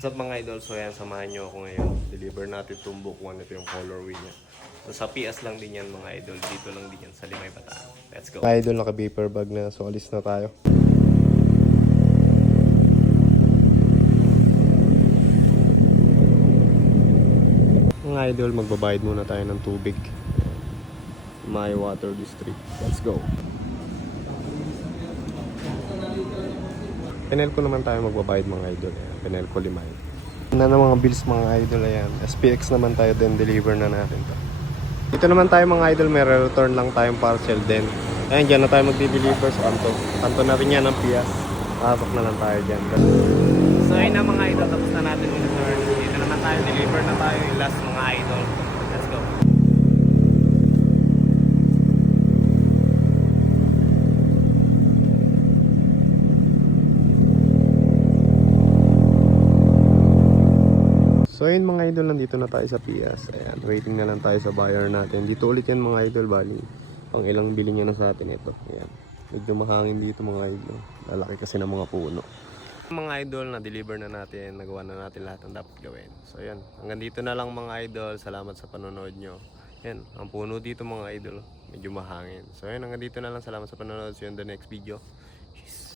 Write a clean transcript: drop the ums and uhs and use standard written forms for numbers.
What's up mga idol? So yan, samahan nyo ako ngayon. Deliver natin itong book 1. Ito yung colorway niya. So sa PS lang din yan mga idol. Dito lang din yan sa Limay Bataan. Let's go. Mga idol, naka-vapor bag na. So alis na tayo. Mga idol, magbabayad muna tayo ng tubig. My Water District. Let's go. Penelco naman tayo magbabayad mga idol. Penelco Limay. Na ng mga bills mga idol, ayan. SPX naman tayo din, deliver na natin to. Dito naman tayo mga idol, may return lang tayong parcel din. Ayan, dyan na tayo magdi-deliver sa kanto. Kanto na rin yan ng Pias. Pasok na lang tayo dyan. So ayun na mga idol, tapos na natin yung return. Dito naman tayo, deliver na tayo yung last mga idol. Let's go. So ayun mga idol, nandito na tayo sa Pias. Ayan, waiting na lang tayo sa buyer natin. Dito ulit yan mga idol, bali. Pang ilang bili niya na sa atin ito. Ayan. Medyo mahangin dito mga idol. Lalaki kasi ng mga puno. Mga idol, na-deliver na natin. Nagawa na natin lahat ng dapat gawin. So ayan, hanggang dito na lang mga idol. Salamat sa panonood nyo. Ayan, ang puno dito mga idol. Medyo mahangin. So ayan, hanggang dito na lang. Salamat sa panonood. See you in the next video. Peace.